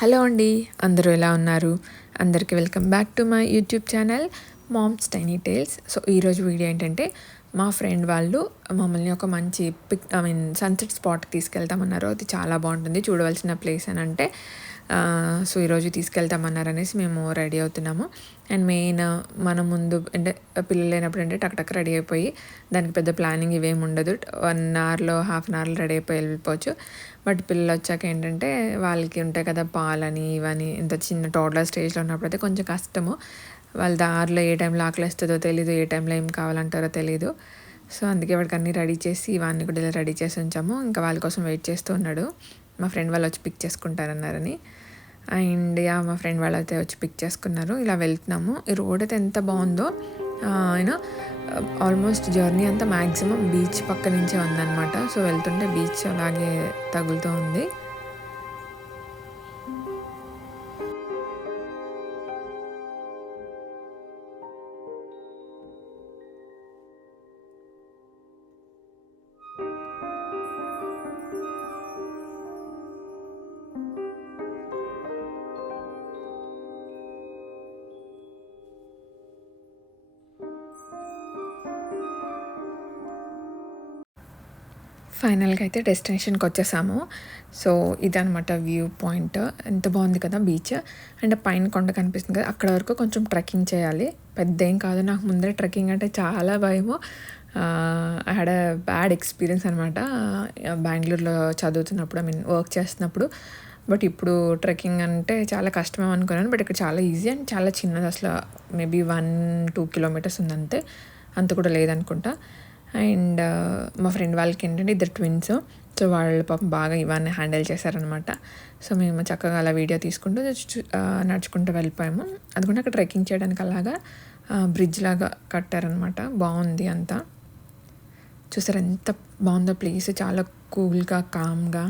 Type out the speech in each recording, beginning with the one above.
Hello అండి అందరూ ఎలా ఉన్నారు? అందరికీ welcome back to my YouTube channel moms tiny tales. So ఈరోజు వీడియో ఏంటంటే మా ఫ్రెండ్ వాళ్ళు మమ్మల్ని ఒక మంచి పిక్ ఐ మీన్ సన్సెట్ స్పాట్కి తీసుకెళ్తామన్నారు. అది చాలా బాగుంటుంది చూడవలసిన ప్లేస్ అని అంటే సో ఈరోజు తీసుకెళ్తామన్నారు అనేసి మేము రెడీ అవుతున్నాము. అండ్ మెయిన్ మన ముందు అంటే పిల్లలు లేనప్పుడు అంటే టక్ టక్ రెడీ అయిపోయి దానికి పెద్ద ప్లానింగ్ ఇవేమి ఉండదు. వన్ అవర్లో హాఫ్ అన్ అవర్లో రెడీ అయిపోయి వెళ్ళిపోవచ్చు. బట్ పిల్లలు వచ్చాక ఏంటంటే వాళ్ళకి ఉంటాయి కదా పాలని ఇవని ఇంత చిన్న టోడ్లర్ స్టేజ్లో ఉన్నప్పుడు అయితే కొంచెం కష్టము. వాళ్ళ దారిలో ఏ టైంలో ఆకలి వస్తుందో తెలీదు ఏ టైంలో ఏం కావాలంటారో తెలీదు. సో అందుకే వాడికి అన్నీ రెడీ చేసి ఇవన్నీ కూడా ఇలా రెడీ చేసి ఉంచాము. ఇంకా వాళ్ళ కోసం వెయిట్ చేస్తూ ఉన్నాడు. మా ఫ్రెండ్ వాళ్ళు వచ్చి పిక్ చేసుకుంటారన్నారని. అండ్ యా మా ఫ్రెండ్ వాళ్ళు అయితే వచ్చి పిక్ చేసుకున్నారు. ఇలా వెళ్తున్నాము. ఈ రోడ్ అయితే ఎంత బాగుందో. యూనో ఆల్మోస్ట్ జర్నీ అంతా మ్యాక్సిమం బీచ్ పక్క నుంచే ఉందన్నమాట. సో వెళ్తుంటే బీచ్ అలాగే తగులుతూ ఉంది. ఫైనల్గా అయితే డెస్టినేషన్కి వచ్చేసాము సో ఇదనమాట వ్యూ పాయింట్. ఎంత బాగుంది కదా బీచ్. అండ్ పైన కొండ కనిపిస్తుంది కదా అక్కడ వరకు కొంచెం ట్రెక్కింగ్ చేయాలి. పెద్ద ఏం కాదు నాకు ముందర ట్రెక్కింగ్ అంటే చాలా భయము. హ్యాడ్ అ బ్యాడ్ ఎక్స్పీరియన్స్ అనమాట బెంగళూరులో చదువుతున్నప్పుడు ఐ మీన్ వర్క్ చేస్తున్నప్పుడు. బట్ ఇప్పుడు ట్రెక్కింగ్ అంటే చాలా కష్టమే అనుకున్నాను. బట్ ఇక్కడ చాలా ఈజీ అండ్ చాలా చిన్నది. అసలు మేబీ వన్ టూ కిలోమీటర్స్ ఉంది అంతే అంత కూడా లేదనుకుంటా. అండ్ మా ఫ్రెండ్ వాళ్ళకి ఏంటంటే ఇద్దరు ట్విన్స్. సో వాళ్ళు పాపం బాగా ఇవన్నీ హ్యాండిల్ చేశారనమాట సో మేము చక్కగా అలా వీడియో తీసుకుంటూ నడుచుకుంటూ వెళ్ళిపోయాము. అది కూడా అక్కడ ట్రెక్కింగ్ చేయడానికి అలాగా బ్రిడ్జ్ లాగా కట్టారనమాట బాగుంది అంతా. చూసారు ఎంత బాగుందో ప్లేస్. చాలా కూల్గా కామ్గా.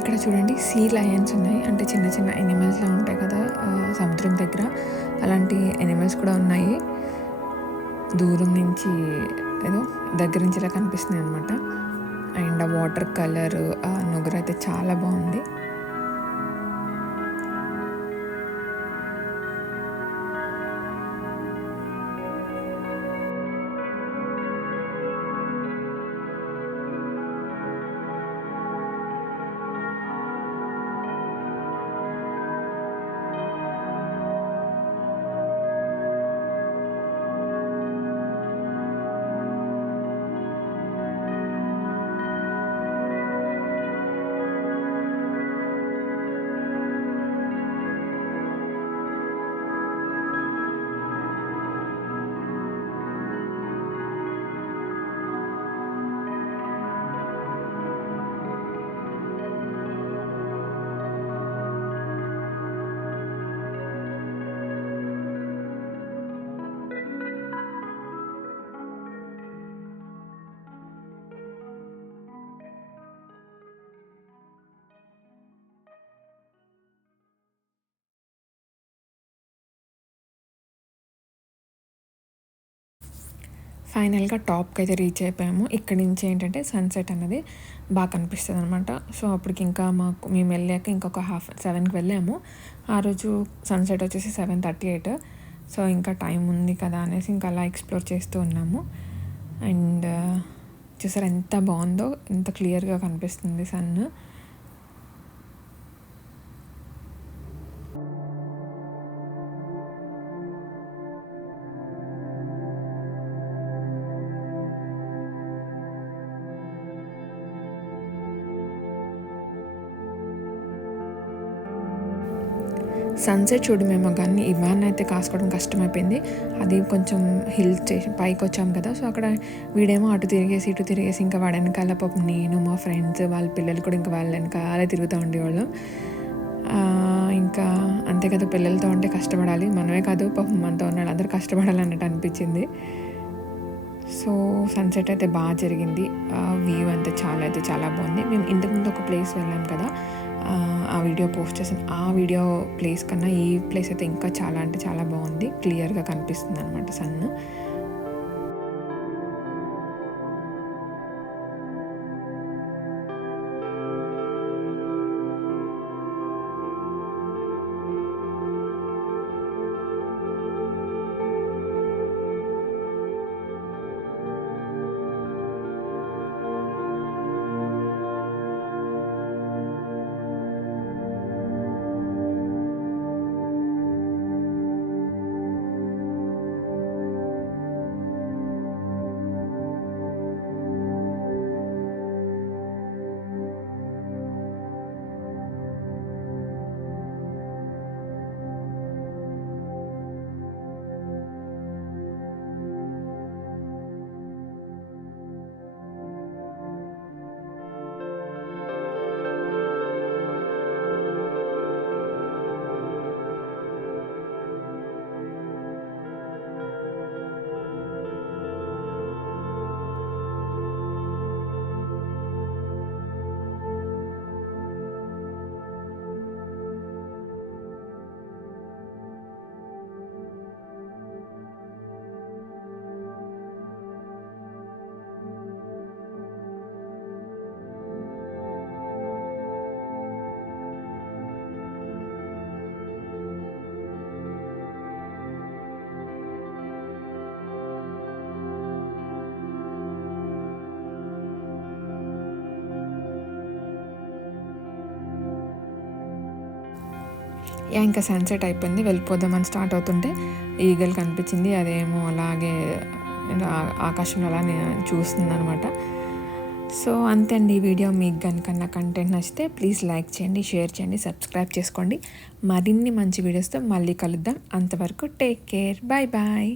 ఇక్కడ చూడండి సీ లయన్స్ ఉన్నాయి. అంటే చిన్న చిన్న ఎనిమల్స్లా ఉంటాయి కదా సముద్రం దగ్గర. అలాంటి ఎనిమల్స్ కూడా ఉన్నాయి. దూరం నుంచి ఏదో దగ్గర నుంచి ఇలా కనిపిస్తున్నాయి అనమాట అండ్ ఆ వాటర్ కలర్ ఆ నుగురు అయితే చాలా బాగుంది. ఫైనల్గా టాప్కి అయితే రీచ్ అయిపోయాము. ఇక్కడి నుంచి ఏంటంటే సన్సెట్ అనేది బాగా కనిపిస్తుంది అనమాట సో అప్పటికి ఇంకా మాకు మేము వెళ్ళాక ఇంకొక హాఫ్ సెవెన్కి వెళ్ళాము. ఆ రోజు సన్సెట్ వచ్చేసి సెవెన్ థర్టీ ఎయిట్. సో ఇంకా టైం ఉంది కదా అనేసి ఇంకా అలా ఎక్స్ప్లోర్ చేస్తూ ఉన్నాము. అండ్ చూసారు ఎంత బాగుందో ఎంత క్లియర్గా కనిపిస్తుంది సన్. సన్సెట్ చూడమేమో కానీ ఇవాన్ అయితే కాసుకోవడం కష్టమైపోయింది. అది కొంచెం హిల్ స్టేషన్ పైకి వచ్చాం కదా సో అక్కడ వీడేమో అటు తిరిగేసి ఇటు తిరిగేసి ఇంకా వాడు వెనకాల పాపం నేను మా ఫ్రెండ్స్ వాళ్ళ పిల్లలు కూడా ఇంకా వాళ్ళ వెనకాలే తిరుగుతూ ఉండేవాళ్ళం. ఇంకా అంతే కదా పిల్లలతో ఉంటే కష్టపడాలి. మనమే కాదు పాపం మనతో ఉన్నాడు అందరూ కష్టపడాలి అన్నట్టు అనిపించింది. సో సన్సెట్ అయితే బాగా జరిగింది. వ్యూ అంతా చాలా అయితే చాలా బాగుంది. మేము ఇంతకుముందు ఒక ప్లేస్ వెళ్ళాం కదా ఆ, వీడియో పోస్ట్ చేసిన ఆ వీడియో ప్లేస్ కన్నా ఈ ప్లేస్ అయితే ఇంకా చాలా అంటే చాలా బాగుంది. క్లియర్గా కనిపిస్తుంది అనమాట సన్ ఇంకా సన్సెట్ అయిపోయింది. వెళ్ళిపోదామని స్టార్ట్ అవుతుంటే ఈగల్ కనిపించింది. అదేమో అలాగే ఆకాశంలో అలా చూస్తుంది అనమాట సో అంతే అండి ఈ వీడియో. మీకు కనుక నా కంటెంట్ నచ్చితే ప్లీజ్ లైక్ చేయండి షేర్ చేయండి సబ్స్క్రైబ్ చేసుకోండి. మరిన్ని మంచి వీడియోస్తో మళ్ళీ కలుద్దాం. అంతవరకు టేక్ కేర్. Bye bye.